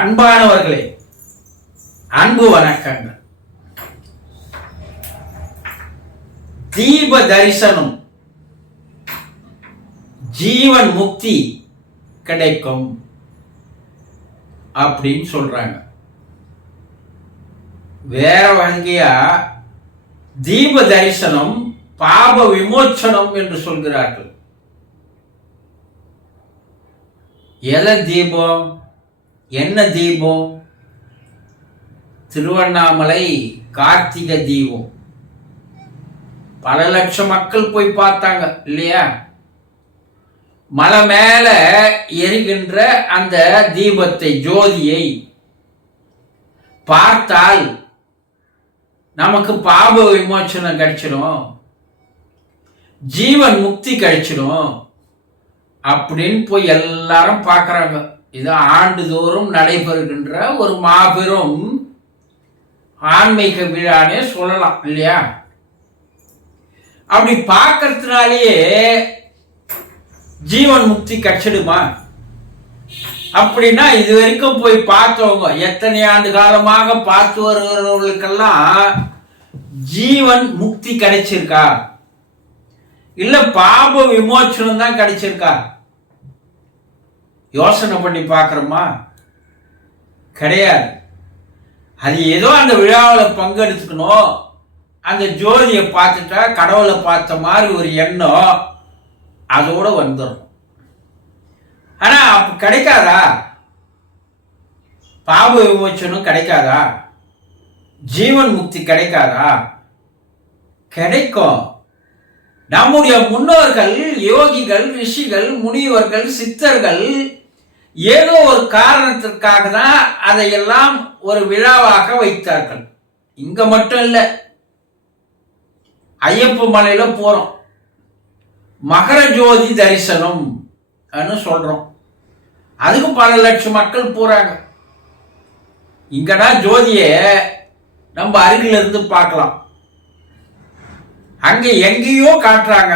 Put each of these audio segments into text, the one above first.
அன்பானவர்களே, அன்பு வணக்கங்கள். தீப தரிசனம் ஜீவன் முக்தி கிடைக்கும் அப்படின்னு சொல்றாங்க. வேற வகையா தீப தரிசனம் பாப விமோச்சனம் என்று சொல்கிறார்கள். எதை தீபம், என்ன தீபம்? திருவண்ணாமலை கார்த்திகை தீபம் பல லட்சம் மக்கள் போய் பார்த்தாங்க இல்லையா? மலை மேல எரிகின்ற அந்த தீபத்தை, ஜோதியை பார்த்தால் நமக்கு பாப விமோச்சனம் கிடைச்சிடும், ஜீவன் முக்தி கிடைச்சிடும் அப்படின்னு போய் எல்லாரும் பார்க்கறாங்க. இது ஆண்டுதோறும் நடைபெறுகின்ற ஒரு மாபெரும் ஆன்மீக விழானே சொல்லலாம் இல்லையா? அப்படி பார்க்கறதுனாலேயே ஜீவன் முக்தி கிடைச்சிடுமா? அப்படின்னா இது வரைக்கும் போய் பார்த்தவங்க, எத்தனை ஆண்டு காலமாக பார்த்து வருகிறவர்களுக்கெல்லாம் ஜீவன் முக்தி கிடைச்சிருக்கா? இல்ல பாப விமோச்சனம் தான் கிடைச்சிருக்கா? யோசனை பண்ணி பார்க்குறோமா? கிடையாது. அது ஏதோ அந்த விழாவில் பங்கெடுத்துக்கணும், அந்த ஜோதியை பார்த்துட்டா கடவுளை பார்த்த மாதிரி ஒரு எண்ணம் அதோட வந்துடும். ஆனா அப்ப கிடைக்காதா? பாப விமோச்சனம் கிடைக்காதா? ஜீவன் முக்தி கிடைக்காதா? கிடைக்கும். நம்முடைய முன்னோர்கள், யோகிகள், ரிஷிகள், முனிவர்கள், சித்தர்கள் ஏதோ ஒரு காரணத்திற்காக தான் அதையெல்லாம் ஒரு விழாவாக வைத்தார்கள். இங்க மட்டும் இல்ல, ஐயப்ப மலையில போறோம், மகர ஜோதி தரிசனம் சொல்றோம், அதுக்கு பல லட்சம் மக்கள் போறாங்க. இங்கடா ஜோதியை நம்ம அருகில இருந்து பார்க்கலாம், அங்க எங்கேயோ காட்டுறாங்க,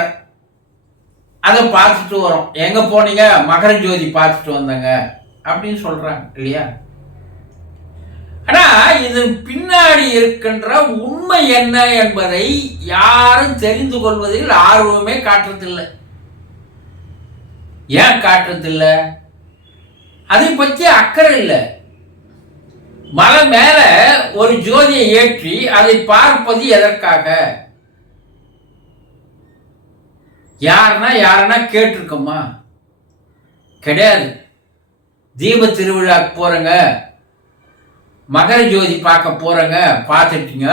அதை பார்த்துட்டு வரோம். எங்க போனீங்க? மகர ஜோதி பார்த்துட்டு வந்தாங்க அப்படின்னு சொல்றாங்க இல்லையா? ஆனா இது பின்னாடி இருக்கின்ற உண்மை என்ன என்பதை யாரும் தெரிந்து கொள்வதில் ஆர்வமே காட்டுறதில்லை. ஏன் காட்டுறதில்லை? அதை பற்றி அக்கறை இல்லை. மலை மேல ஒரு ஜோதியை ஏற்றி அதை பார்ப்பது எதற்காக? யாருன்னா கேட்டிருக்கோமா? கிடையாது. தீப திருவிழாக்கு போறங்க, மகர ஜோதி பார்க்க போறங்க, பார்த்துட்டீங்க,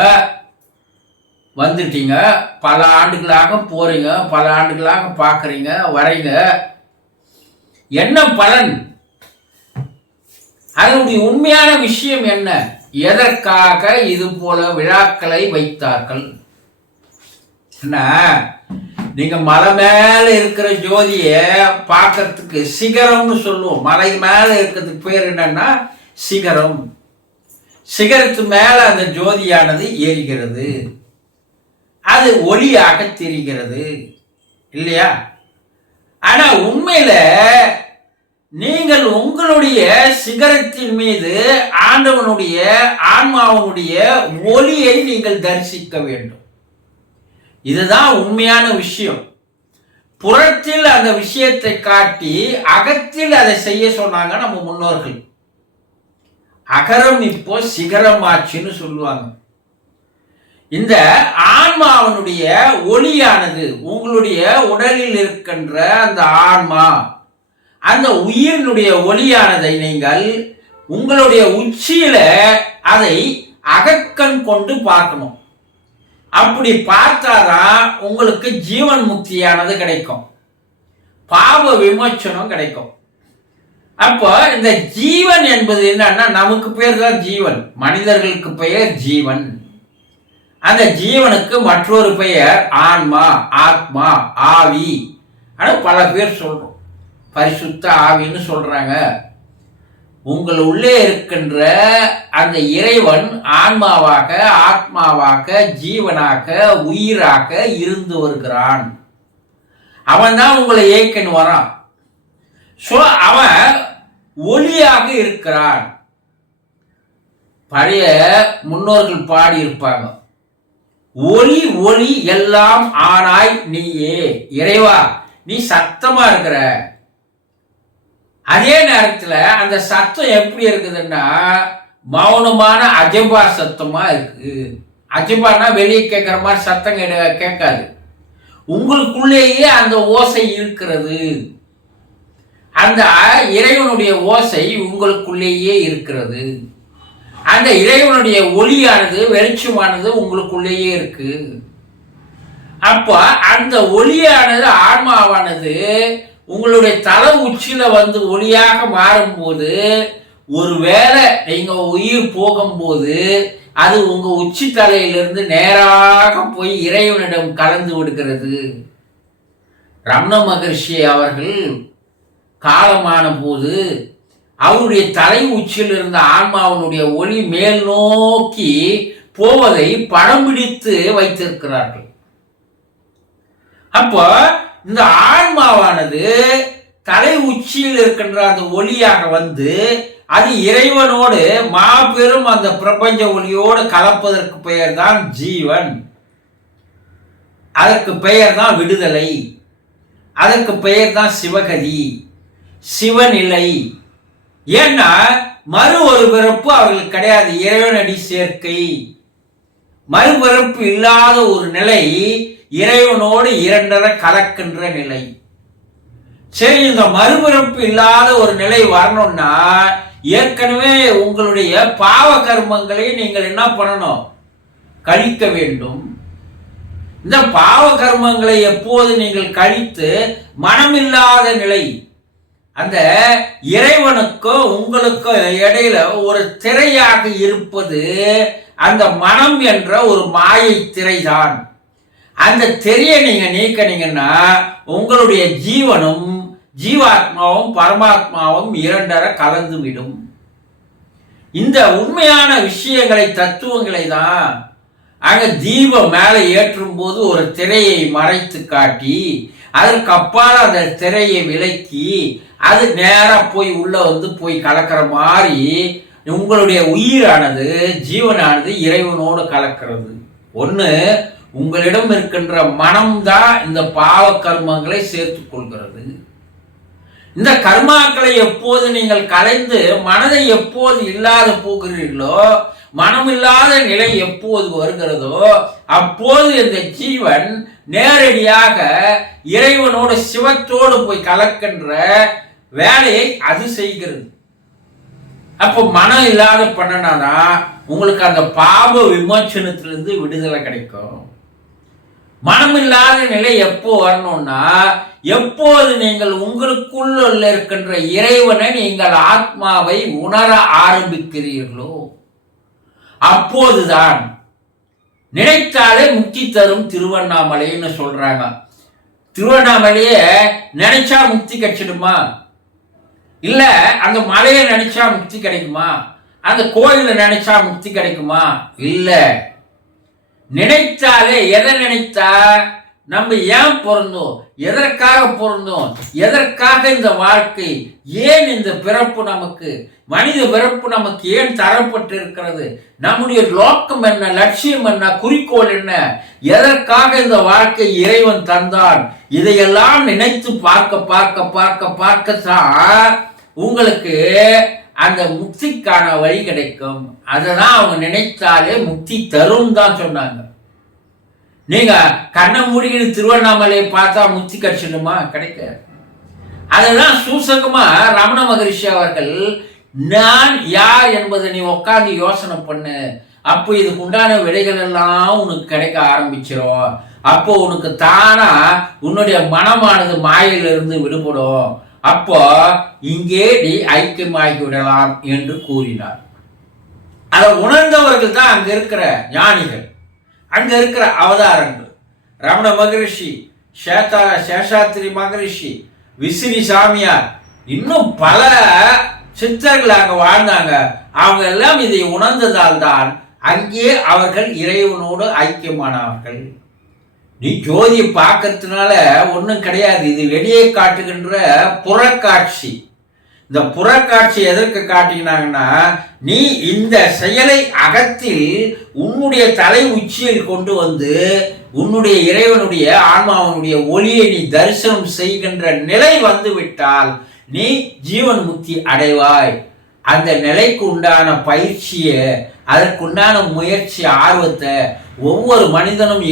வந்துட்டீங்க, பல ஆண்டுகளாக போறீங்க, பல ஆண்டுகளாக பார்க்குறீங்க, வரீங்க, என்ன பலன்? அதனுடைய உண்மையான விஷயம் என்ன? எதற்காக இது போல விழாக்களை வைத்தார்கள்? நீங்க மலை மேல இருக்கிற ஜோதிய பார்க்கறதுக்கு சிகரம்னு சொல்லுவோம். மலை மேல இருக்கிறதுக்கு பேர் என்னன்னா சிகரம். சிகரத்து மேல அந்த ஜோதியானது ஏறுகிறது, அது ஒளியாக தெரிகிறது இல்லையா? ஆனா உண்மையில நீங்கள் உங்களுடைய சிகரத்தின் மீது ஆண்டவனுடைய ஆன்மாவனுடைய ஒளியை நீங்கள் தரிசிக்க வேண்டும். இதுதான் உண்மையான விஷயம். புறத்தில் அந்த விஷயத்தை காட்டி அகத்தில் அதை செய்ய சொன்னாங்க நம்ம முன்னோர்கள். அகரம் இப்போ சிகரமாச்சுன்னு சொல்லுவாங்க. இந்த ஆன்மாவனுடைய ஒளியானது, உங்களுடைய உடலில் இருக்கின்ற அந்த ஆன்மா, அந்த உயிரினுடைய ஒளியானதை நீங்கள் உங்களுடைய உச்சியில அதை அகக்கண் கொண்டு பார்க்கணும். அப்படி பார்த்தாதான் உங்களுக்கு ஜீவன் முக்தியானது கிடைக்கும், பாவ விமோச்சனம் கிடைக்கும். அப்போ இந்த ஜீவன் என்பது என்னன்னா, நமக்கு பேர் தான் ஜீவன், மனிதர்களுக்கு பெயர் ஜீவன். அந்த ஜீவனுக்கு மற்றொரு பெயர் ஆன்மா, ஆத்மா, ஆவி. ஆனால் பல பேர் சொல்றோம், பரிசுத்த ஆவின்னு சொல்றாங்க. உங்கள் உள்ளே இருக்கின்ற அந்த இறைவன் ஆன்மாவாக, ஆத்மாவாக, ஜீவனாக, உயிராக இருந்து வருகிறான். அவன் தான் உங்களை ஏக்கன்னு வரான். அவன் ஒளியாக இருக்கிறான். பழைய முன்னோர்கள் பாடி இருப்பாங்க. ஒளி ஒளி எல்லாம் ஆனாய் நீயே. இறைவா, நீ சத்தமா இருக்கிற. அதே நேரத்தில் அந்த சத்தம் எப்படி இருக்குதுன்னா மௌனமான அஜபா சத்தமா இருக்கு. அஜபானா வெளியே கேட்கிற மாதிரி சத்தம் கேட்காது. உங்களுக்குள்ளேயே அந்த ஓசை இருக்கிறது. அந்த இறைவனுடைய ஓசை உங்களுக்குள்ளேயே இருக்கிறது. அந்த இறைவனுடைய ஒளியானது வெளிச்சமானது உங்களுக்குள்ளேயே இருக்கு. அப்ப அந்த ஒளியானது ஆன்மாவானது உங்களுடைய தலை உச்சியில வந்து ஒளியாக மாறும்போது, ஒருவேளை நீங்க உயிர் போகும்போது அது உங்க உச்சி தலையிலிருந்து நேராக போய் இறைவனிடம் கலந்து விடுகிறது. ரமண மகரிஷி அவர்கள் காலமான போது அவருடைய தலை உச்சியில் இருந்த ஆன்மாவினுடைய ஒளி மேல் நோக்கி போவதை படம் பிடித்து வைத்திருக்கிறார்கள். அப்போ இந்த ஆன்மாவானது தலை உச்சியில் இருக்கின்ற அந்த ஒளியாக வந்து அது இறைவனோடு மாபெரும் அந்த பிரபஞ்ச ஒளியோடு கலப்பதற்கு பெயர் தான் ஜீவன். அதற்கு பெயர் தான் விடுதலை. அதற்கு பெயர் தான் சிவகதி, சிவநிலை. ஏன்னா மறு ஒரு பிறப்பு அவர்களுக்கு கிடையாது. இறைவனடி சேர்க்கை, மறுபிறப்பு இல்லாத ஒரு நிலை, இறைவனோடு இரண்டரை கலக்கின்ற நிலை. சரி, இந்த மறுபிறப்பு இல்லாத ஒரு நிலை வரணும்னா ஏற்கனவே உங்களுடைய பாவ கர்மங்களை நீங்கள் என்ன பண்ணணும்? கழிக்க வேண்டும். இந்த பாவ கர்மங்களை எப்போது நீங்கள் கழித்து மனமில்லாத நிலை, அந்த இறைவனுக்கும் உங்களுக்கும் இடையில ஒரு திரையாக இருப்பது அந்த மனம் என்ற ஒரு மாயை திரைதான். அந்த திரையை நீங்க நீக்கினீங்கன்னா உங்களுடைய ஜீவனும் ஜீவாத்மாவும் பரமாத்மாவும் இரண்டரை கலந்து விடும். இந்த உண்மையான விஷயங்களை, தத்துவங்களை தான் அங்க தீபம் மேலே ஏற்றும் போது ஒரு திரையை மறைத்து காட்டி அதற்கு அப்பால் அந்த திரையை விலக்கி அது நேரா போய் உள்ள வந்து போய் கலக்கிற மாதிரி உங்களுடைய உயிரானது, ஜீவனானது இறைவனோடு கலக்கிறது. ஒன்று, உங்களிடம் இருக்கின்ற மனம்தான் இந்த பாவ கர்மங்களை சேர்த்துக் கொள்கிறது. இந்த கர்மாக்களை எப்போது நீங்கள் கலைந்து மனதை எப்போது இல்லாத போகிறீர்களோ, மனமில்லாத நிலை எப்போது வருகிறதோ, அப்போது இந்த ஜீவன் நேரடியாக இறைவனோடு சிவத்தோடு போய் கலக்கின்ற வேலையை அது செய்கிறது. அப்போ மனம் இல்லாத பண்ணனாதான் உங்களுக்கு அந்த பாப விமோச்சனத்திலிருந்து விடுதலை கிடைக்கும். மனமில்லாத நிலை எப்போ வரணும்னா எப்போது நீங்கள் உங்களுக்குள்ள இருக்கின்ற இறைவனை, நீங்கள் ஆத்மாவை உணர ஆரம்பிக்கிறீர்களோ அப்போதுதான். நினைத்தாலே முக்தி தரும் திருவண்ணாமலைன்னு சொல்றாங்க. திருவண்ணாமலையே நினைச்சா முக்தி கிடைச்சிடுமா? இல்ல அந்த மலையை நினைச்சா முக்தி கிடைக்குமா? அந்த கோயிலை நினைச்சா முக்தி கிடைக்குமா? இல்ல. நினைத்தாலே, எதை நினைத்தா நம்ம ஏன் பிறந்தோம், எதற்காக பிறந்தோம், எதற்காக இந்த வாழ்க்கை, ஏன் இந்த பிறப்பு, நமக்கு மனித பிறப்பு நமக்கு ஏன் தரப்பட்டு இருக்கிறது, நம்முடைய நோக்கம் என்ன, லட்சியம் என்ன, குறிக்கோள் என்ன, எதற்காக இந்த வாழ்க்கை இறைவன் தந்தான், இதையெல்லாம் நினைத்து பார்க்க பார்க்க பார்க்க பார்க்கத்தான் உங்களுக்கு அந்த முக்திக்கான வழி கிடைக்கும். அததான் அவங்க நினைத்தாலே முக்தி தரும் தான் சொன்னாங்க. நீங்க கண்ணை மூடிக்கிட்டு திருவண்ணாமலையை பார்த்தா முக்தி கிடைச்சிடுமா? கிடைக்காது. அதெல்லாம் சூசகமா ரமண மகரிஷி அவர்கள், நான் யார் என்பதை நீ உட்காந்து யோசனை பண்ணு, அப்போ இதுக்கு உண்டான விடைகள் எல்லாம் உனக்கு கிடைக்க ஆரம்பிச்சிடும். அப்போ உனக்கு தானா உன்னுடைய மனமானது மாயிலிருந்து விடுபடும். அப்போ இங்கே நீ ஐக்கியமாகி விடலாம் என்று கூறினார். அதை உணர்ந்தவர்கள் தான் அங்க இருக்கிற ஞானிகள், அங்க இருக்கிற அவதாரங்கள். ரமண மகரிஷி, சேஷாத்திரி மகரிஷி, விசிறி சாமியார், இன்னும் பல சித்தர்கள் அங்க வாழ்ந்தாங்க. அவங்க எல்லாம் இதை உணர்ந்ததால் தான் அங்கே அவர்கள் இறைவனோடு ஐக்கியமானவர்கள். நீ ஜோதியை பார்க்கறதுனால ஒன்றும் கிடையாது. இது வெளியே காட்டுகின்ற புறக்காட்சி. இந்த புறக்காட்சி எதற்கு காட்டினாங்கன்னா, நீ இந்த செயலை அகத்தில் உன்னுடைய தலை உச்சியில் கொண்டு வந்து உன்னுடைய இறைவனுடைய ஆன்மாவனுடைய ஒளியை நீ தரிசனம் செய்கின்ற நிலை வந்துவிட்டால் நீ ஜீவன் முக்தி அடைவாய். அந்த நிலைக்கு உண்டான பயிற்சியை, அதற்குண்டான முயற்சி, ஆர்வத்தை ஒவ்வொரு மனிதனும்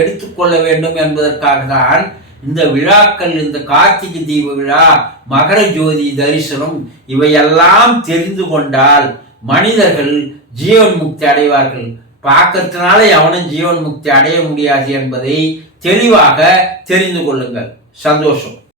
எடுத்துக்கொள்ள வேண்டும் என்பதற்காக தான் இந்த விழாக்கள், இந்த கார்த்திகை தீப விழா, மகர ஜோதி தரிசனம், இவையெல்லாம் தெரிந்து கொண்டால் மனிதர்கள் ஜீவன் முக்தி அடைவார்கள். பார்க்கறதுனால எவனும் ஜீவன் முக்தி அடைய முடியாது என்பதை தெளிவாக தெரிந்து கொள்ளுங்கள். சந்தோஷம்.